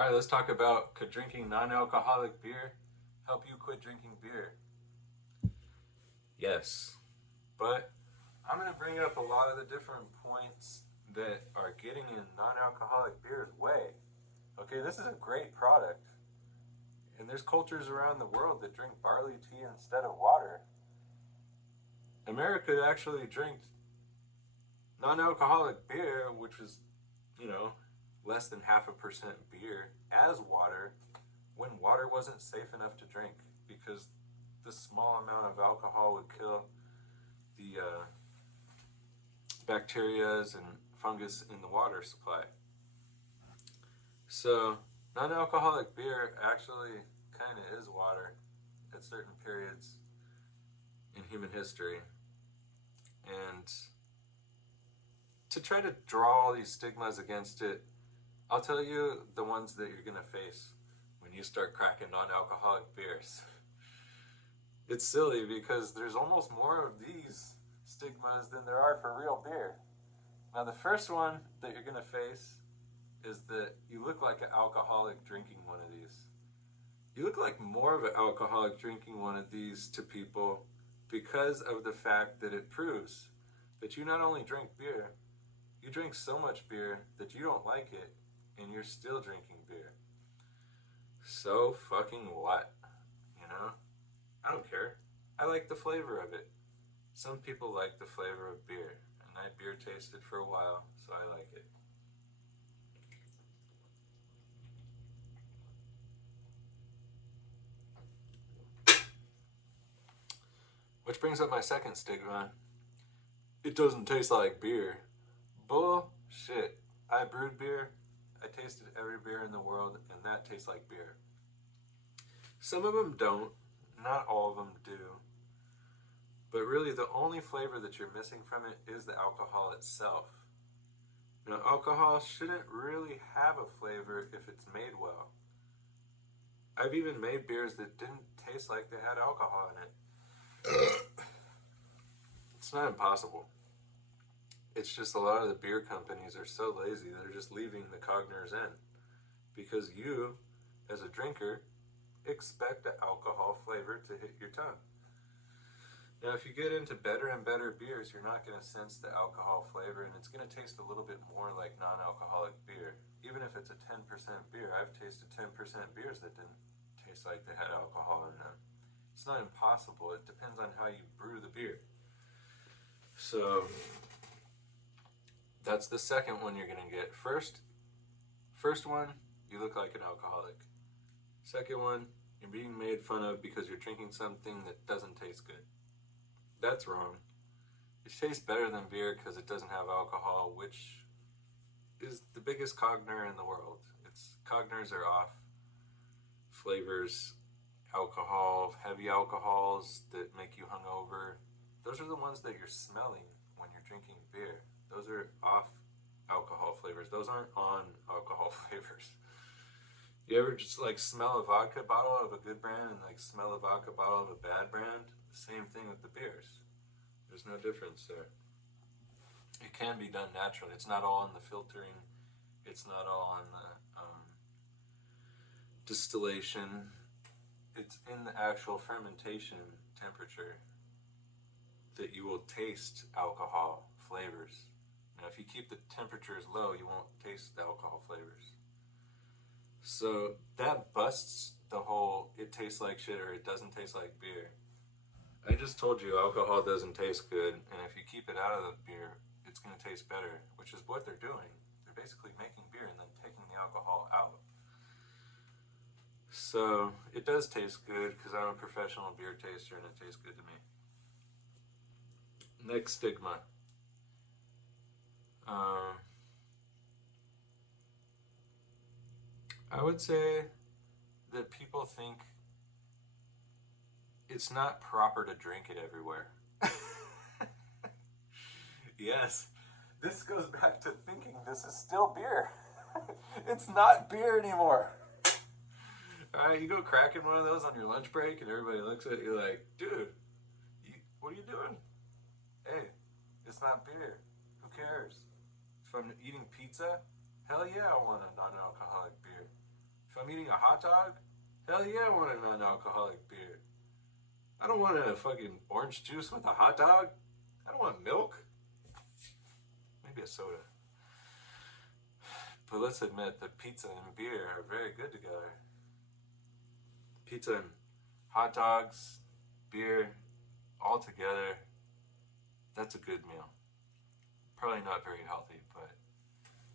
All right, let's talk about could drinking non-alcoholic beer help you quit drinking beer? Yes, but I'm going to bring up a lot of the different points that are getting in non-alcoholic beer's way. Okay, this is a great product, and there's cultures around the world that drink barley tea instead of water. America actually drinks non-alcoholic beer, which was, you know, less than 0.5% beer, as water when water wasn't safe enough to drink because the small amount of alcohol would kill the bacterias and fungus in the water supply. So non-alcoholic beer actually kind of is water at certain periods in human history. And to try to draw all these stigmas against it, I'll tell you the ones that you're going to face when you start cracking non-alcoholic beers. It's silly because there's almost more of these stigmas than there are for real beer. Now, the first one that you're going to face is that you look like an alcoholic drinking one of these. You look like more of an alcoholic drinking one of these to people because of the fact that it proves that you not only drink beer, you drink so much beer that you don't like it and you're still drinking beer. So fucking what? You know? I don't care. I like the flavor of it. Some people like the flavor of beer, and I beer tasted for a while, so I like it. Which brings up my second stigma. It doesn't taste like beer. Bullshit. I brewed beer. I tasted every beer in the world, and that tastes like beer. Some of them don't. Not all of them do. But really, the only flavor that you're missing from it is the alcohol itself. Now, alcohol shouldn't really have a flavor if it's made well. I've even made beers that didn't taste like they had alcohol in it. It's not impossible. It's just a lot of the beer companies are so lazy, they're just leaving the cogners in. Because you, as a drinker, expect the alcohol flavor to hit your tongue. Now, if you get into better and better beers, you're not going to sense the alcohol flavor, and it's going to taste a little bit more like non-alcoholic beer. Even if it's a 10% beer, I've tasted 10% beers that didn't taste like they had alcohol in them. It's not impossible. It depends on how you brew the beer. So that's the second one you're going to get. First one, you look like an alcoholic. Second one, you're being made fun of because you're drinking something that doesn't taste good. That's wrong. It tastes better than beer because it doesn't have alcohol, which is the biggest cogner in the world. Its cogners are off. Flavors, alcohol, heavy alcohols that make you hungover. Those are the ones that you're smelling when you're drinking beer. Those are off alcohol flavors. Those aren't on alcohol flavors. You ever just like smell a vodka bottle of a good brand and like smell a vodka bottle of a bad brand? The same thing with the beers. There's no difference there. It can be done naturally. It's not all in the filtering. It's not all in the distillation. It's in the actual fermentation temperature that you will taste alcohol flavors. Now, if you keep the temperatures low, you won't taste the alcohol flavors. So that busts the whole it tastes like shit or it doesn't taste like beer. I just told you alcohol doesn't taste good, and if you keep it out of the beer, it's going to taste better, which is what they're doing. They're basically making beer and then taking the alcohol out. So it does taste good because I'm a professional beer taster and it tastes good to me. Next stigma. I would say that people think it's not proper to drink it everywhere. Yes, this goes back to thinking this is still beer. It's not beer anymore. Alright, you go cracking one of those on your lunch break and everybody looks at you like, dude, what are you doing? Hey, it's not beer. Who cares? If I'm eating pizza, hell yeah, I want a non-alcoholic beer. If I'm eating a hot dog, hell yeah, I want a non-alcoholic beer. I don't want a fucking orange juice with a hot dog. I don't want milk. Maybe a soda. But let's admit that pizza and beer are very good together. Pizza and hot dogs, beer, all together, that's a good meal. Probably not very healthy, but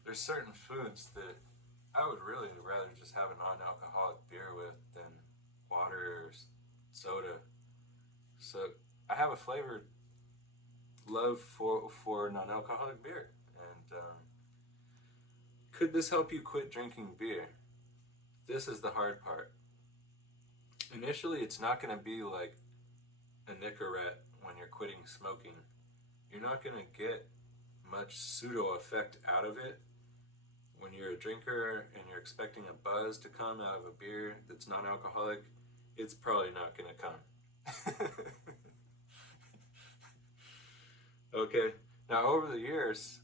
there's certain foods that I would really rather just have a non-alcoholic beer with than water or soda. So I have a flavored love for non-alcoholic beer. And could this help you quit drinking beer? This is the hard part. Initially, it's not going to be like a Nicorette when you're quitting smoking. You're not going to get much pseudo effect out of it. When you're a drinker and you're expecting a buzz to come out of a beer that's non-alcoholic, it's probably not going to come. Okay, now over the years,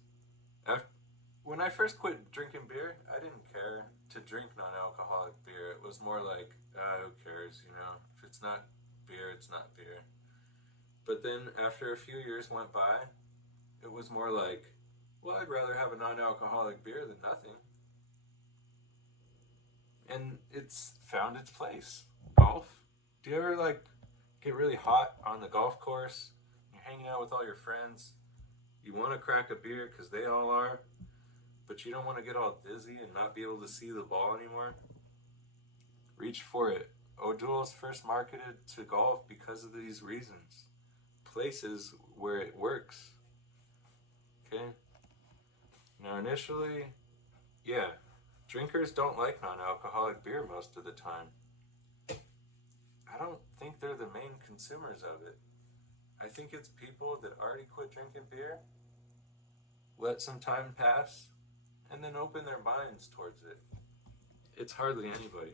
when I first quit drinking beer, I didn't care to drink non-alcoholic beer. It was more like, who cares, you know? If it's not beer, it's not beer. But then after a few years went by, it was more like, well, I'd rather have a non-alcoholic beer than nothing. And it's found its place. Golf. Do you ever like get really hot on the golf course? You're hanging out with all your friends. You want to crack a beer because they all are, but you don't want to get all dizzy and not be able to see the ball anymore. Reach for it. O'Doul's first marketed to golf because of these reasons. Places where it works. Okay? Now, initially, yeah, drinkers don't like non-alcoholic beer most of the time. I don't think they're the main consumers of it. I think it's people that already quit drinking beer, let some time pass, and then open their minds towards it. It's hardly anybody.